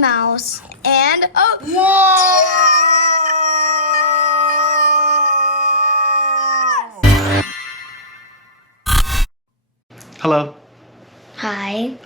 Mouse, and oh! Whoa! Hello. Hi.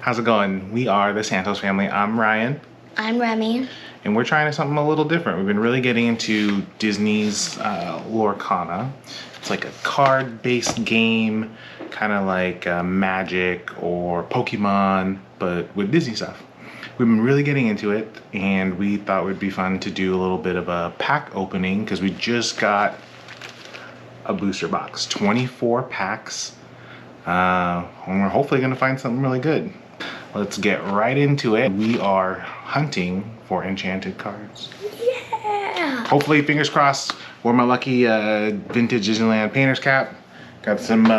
How's it going? We are the Sandtoes Family. I'm Ryan. I'm Remy. And we're trying something a little different. We've been really getting into Disney's Lorcana. It's like a card-based game, kind of like Magic or Pokemon, but with Disney stuff. We've been really getting into it, and we thought it would be fun to do a little bit of a pack opening because we just got a booster box, 24 packs, and we're hopefully going to find something really good. Let's get right into it. We are hunting for enchanted cards. Yeah! Hopefully, fingers crossed, wore my lucky vintage Disneyland painter's cap. Got some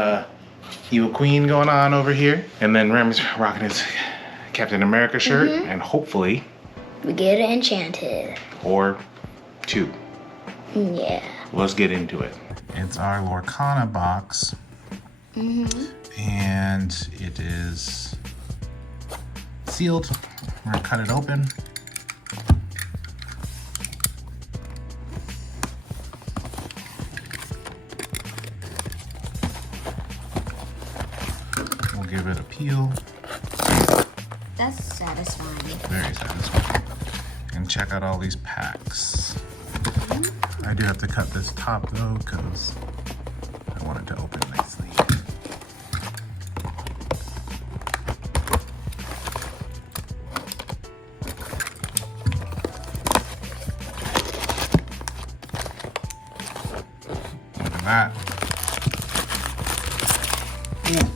Evil Queen going on over here. And then Remy's rocking his Captain America shirt. And hopefully... we get Enchanted. or two. Yeah. Let's get into it. It's our Lorcana box. And it is sealed. We're gonna cut it open. We'll give it a peel. That's satisfying. Very satisfying. And check out all these packs. I do have to cut this top though, because I want it to open nicely. Look at that. Ooh.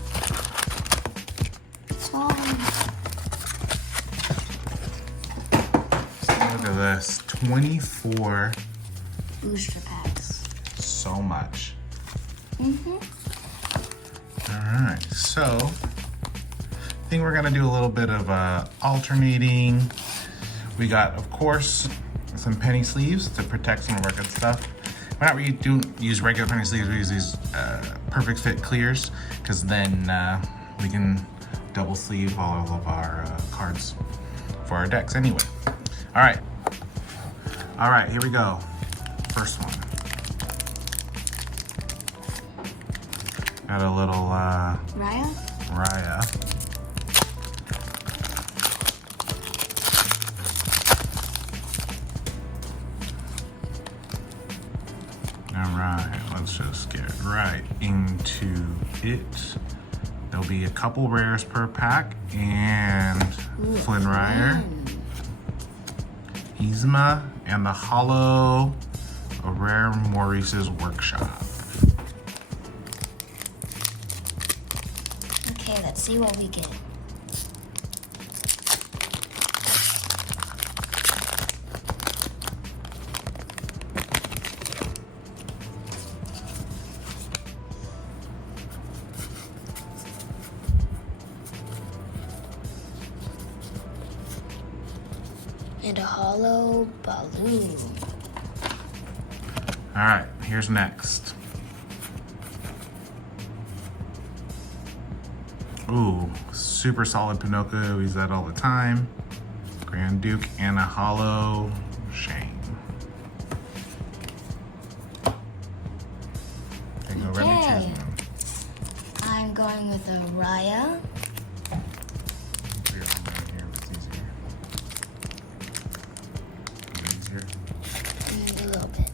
Look at this, 24 Booster packs. so much. Alright, so I think we're gonna do a little bit of alternating. We got, of course, some penny sleeves to protect some of our good stuff. We're not really use regular penny sleeves, we use these perfect fit clears, because then we can double sleeve all of our cards for our decks anyway. Alright, here we go. First one. Got a little Raya? Raya. Alright, let's just get right into it. There'll be a couple rares per pack, and Flynn Ryer, Yzma, and the Hollow, a rare Maurice's Workshop. Okay, let's see what we get. And a hollow balloon. All right, here's next. Ooh, super solid Pinocchio. We use that all the time. Grand Duke and a hollow Shane. There you go, Remy, Okay. choose one. I'm going with a Raya. Here, I'll go here if it's easier. A little bit.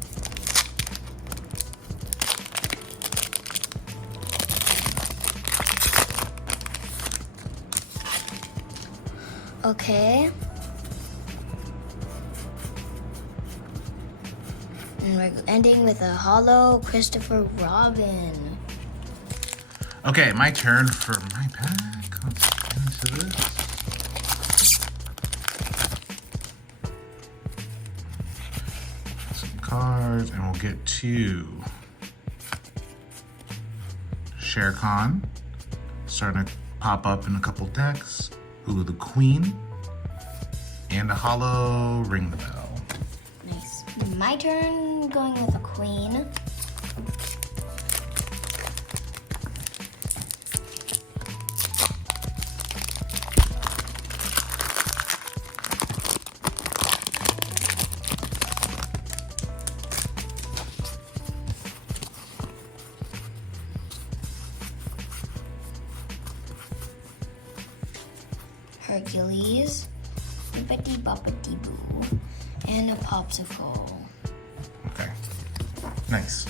Okay. And we're ending with a hollow Christopher Robin. Okay, my turn for my pack. Let's get into this. Some cards, and we'll get to Shere Khan. Starting to pop up in a couple decks. Ooh, the Queen. And a hollow Ring the Bell. Nice. My turn, going with a Queen. Hercules, Bippity Boppity Boo, and a popsicle. Okay. Nice.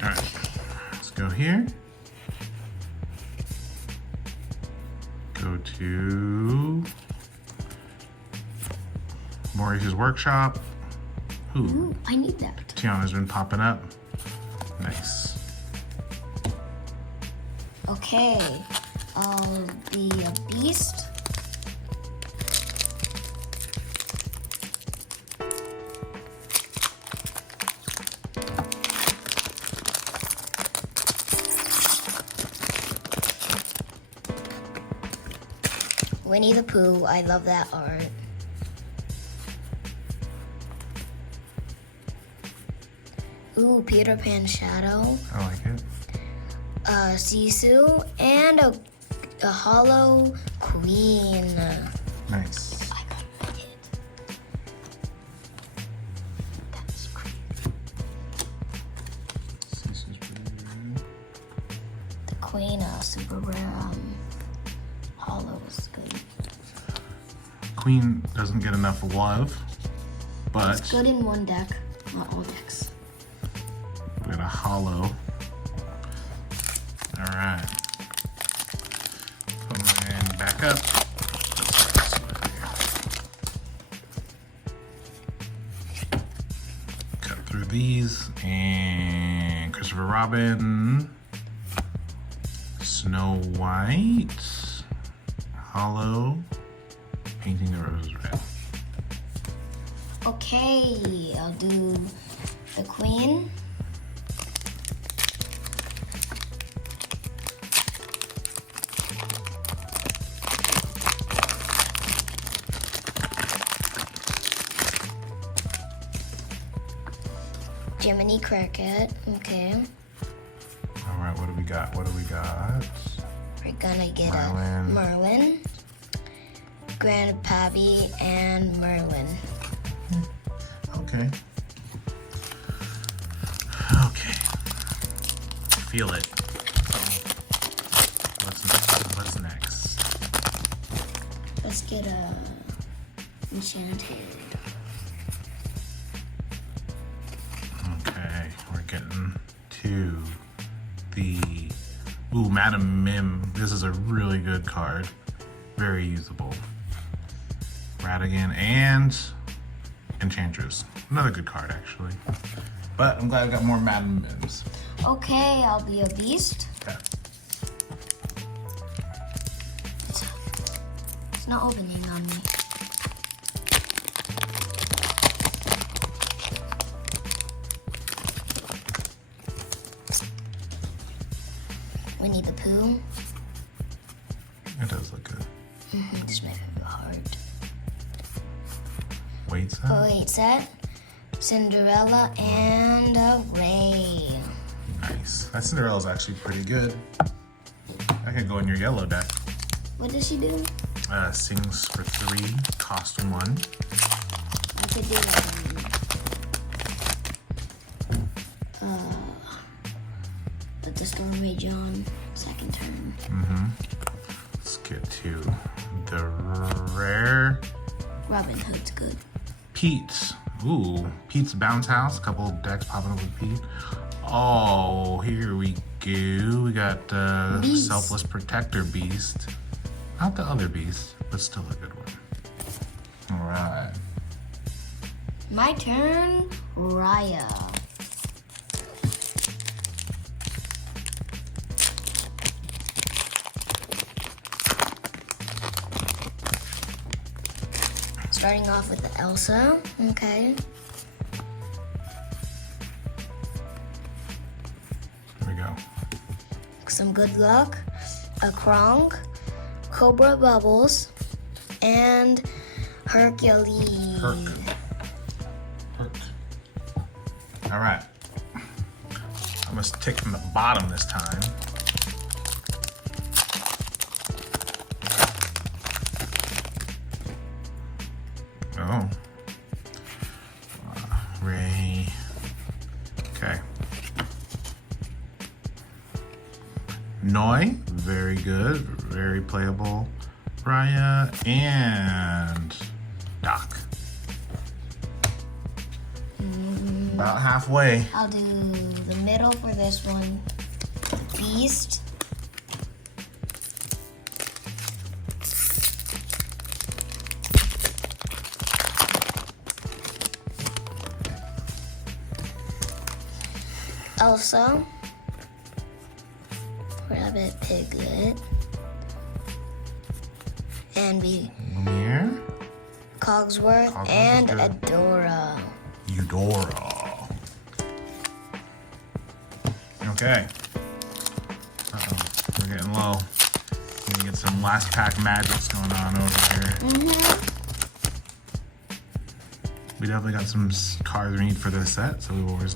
All right. Let's go here. Go to Maurice's workshop. Ooh, I need that. Tiana's been popping up. Nice. Okay, I'll be a beast. Winnie the Pooh, I love that art. Ooh, Peter Pan Shadow, I like it. Sisu, and a hollow queen. Nice. I got it. That's great. This is pretty good. The queen, super rare. Hollow is good. Queen doesn't get enough love, but It's good in one deck, not all decks. we got a hollow. All right. Put mine back up. Cut through these, and Christopher Robin, Snow White, hollow, painting the roses red. Okay, I'll do the queen. Jiminy Cricket, okay. All right, what do we got? What do we got? We're gonna get Merlin. a Merlin, Grandpappy, and Merlin. Okay. Okay. Feel it. What's next? What's next? Let's get a Enchanted. Okay, we're getting to the Madam Mim. This is a really good card. Very usable. Radigan and Enchantress. Another good card, actually. But I'm glad I got more Madam Mims. Okay, I'll be a beast. Okay. It's not opening on me. Winnie the Pooh. It does look good. This is my favorite heart. Wait, set. Oh, wait, set. Cinderella and a Ray. Nice. That Cinderella's actually pretty good. That could go in your yellow deck. What does she do? Sings for 3, cost 1. I could do but the Storm Rage on second turn. Let's get to the rare Robin Hood's good. Pete. Ooh, Pete's Bounce House. A couple decks popping up with Pete. Oh, here we go. We got Beast. Selfless Protector Beast. Not the other beast, but still a good one. All right. My turn, Raya. Starting off with the Elsa, okay. Here we go. Some good luck, a Krong, Cobra Bubbles, and Hercules. Herc. All right. I must tick from the bottom this time. Oh. Ray. Okay. Noi, very good, very playable. Raya and Doc. About halfway. I'll do the middle for this one. Beast. Elsa. Rabbit, Piglet. And Lumineer. Cogsworth and Adora. Eudora. Okay. Uh-oh, we're getting low. Gonna get some last pack magics going on over here. We definitely got some cards we need for this set, so we were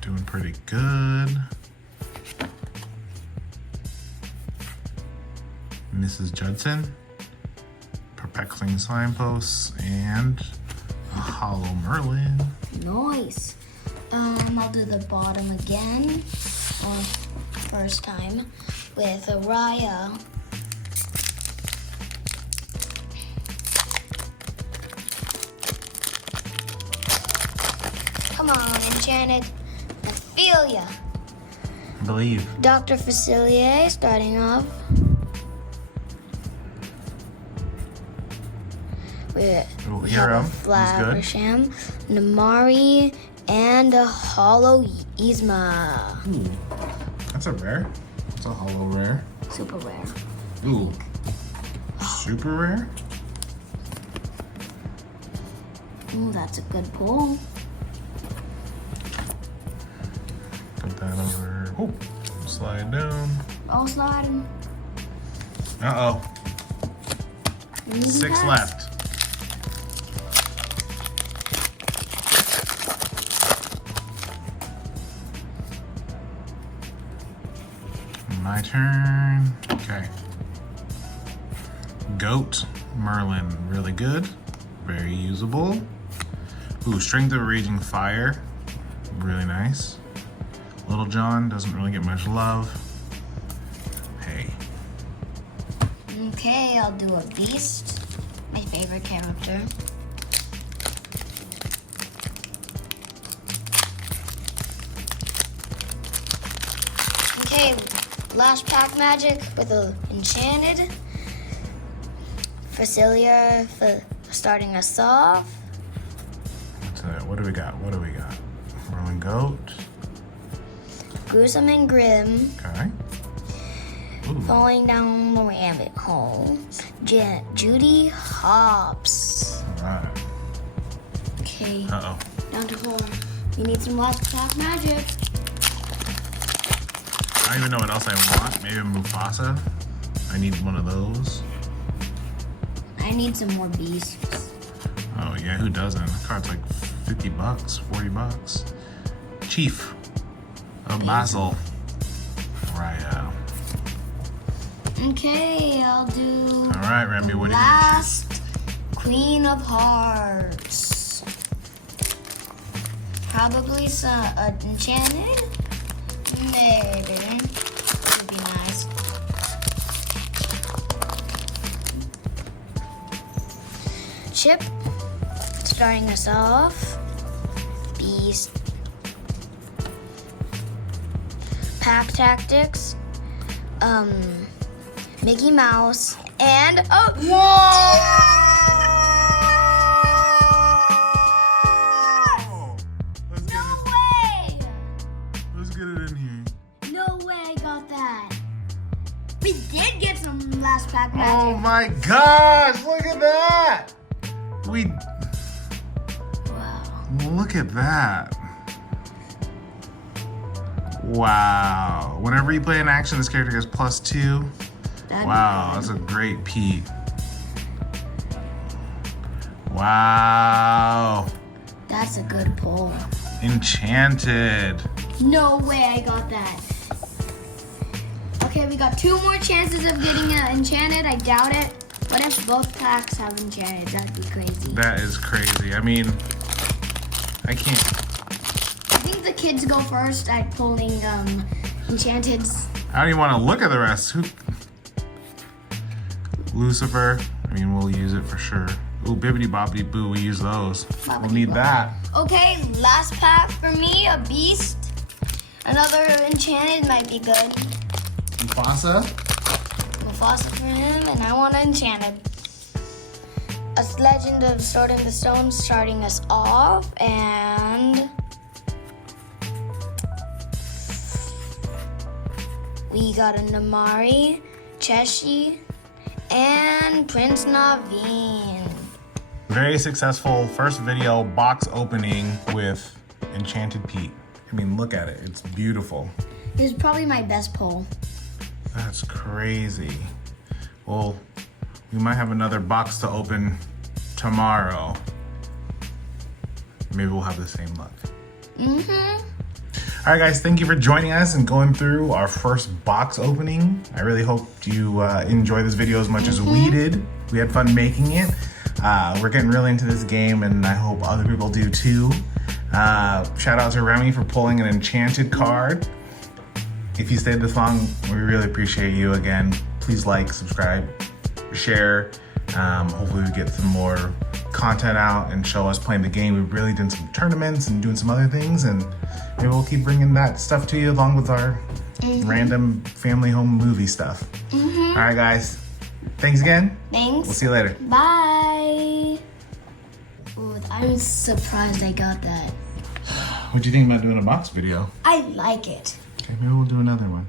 doing pretty good. Mrs. Judson, Perplexing Signposts, and a Hollow Merlin. Nice. I'll do the bottom again, or first time, with Raya. Come on, Enchanted. I feel ya. I believe. Dr. Facilier starting off. We Hero, have a Flaversham, Namari, and a Hollow Yzma. Ooh, that's a rare. That's a hollow rare. Super rare. Ooh, super rare? Ooh, that's a good pull. Put that over. Oh, slide down. I'll slide. Uh-oh. 6 left. My turn. Okay. Goat, Merlin, really good. Very usable. Ooh, Strength of Raging Fire. Really nice. Little John doesn't really get much love. Hey. Okay, I'll do a Beast. My favorite character. Okay, last pack magic with a Enchanted. Facilier for starting us off. What do we got? What do we got? Merlin Goat. Gruesome and Grim. Okay. Ooh. Falling down the rabbit hole. Judy Hopps. Alright. Okay, Uh-oh. down to 4. We need some last pack magic. I don't even know what else I want. Maybe a Mufasa. I need one of those. I need some more beasts. Oh yeah, who doesn't? The card's like $50, $40. Chief of Basil. Raya. Okay, I'll do All right, Remy, what do you last Queen of Hearts. Probably some Enchanted. Maybe. Would be nice. Chip, starting us off. Beast. Pack Tactics. Mickey Mouse. And no way! Let's get it in here. No way I got that. We did get some last pack magic. Oh my gosh, look at that. Wow. Look at that. Wow. Whenever you play an action, this character gets +2. Wow, that's a great peek. Wow. That's a good pull. Enchanted. No way I got that. Okay, we got 2 more chances of getting Enchanted. I doubt it. What if both packs have Enchanted? That'd be crazy. That is crazy. I mean, I can't. I think the kids go first at pulling Enchanteds. I don't even want to look at the rest. Lucifer. I mean, we'll use it for sure. Ooh, Bibbidi Bobbidi Boo. We use those. We'll need that. Okay, last pack for me. A beast. Another enchanted might be good. Mufasa. Mufasa for him, and I want an enchanted. A Legend of Sword in the Stone starting us off, and we got a Namari, Cheshi, and Prince Naveen. Very successful first video box opening with Enchanted Pete. I mean, look at it. It's beautiful. This is probably my best pull. That's crazy. Well, we might have another box to open tomorrow. Maybe we'll have the same luck. All right, guys, thank you for joining us and going through our first box opening. I really hope you enjoy this video as much as we did. We had fun making it. We're getting really into this game, and I hope other people do too. Shout out to Remy for pulling an enchanted card. If you stayed this long, we really appreciate you. Again, please like, subscribe, share. Hopefully we get some more content out and show us playing the game. We've really done some tournaments and doing some other things, and maybe we'll keep bringing that stuff to you along with our random family home movie stuff. All right, guys. Thanks again. Thanks. We'll see you later. Bye. Ooh, I'm surprised I got that. What do you think about doing a box video? I like it. Okay, maybe we'll do another one.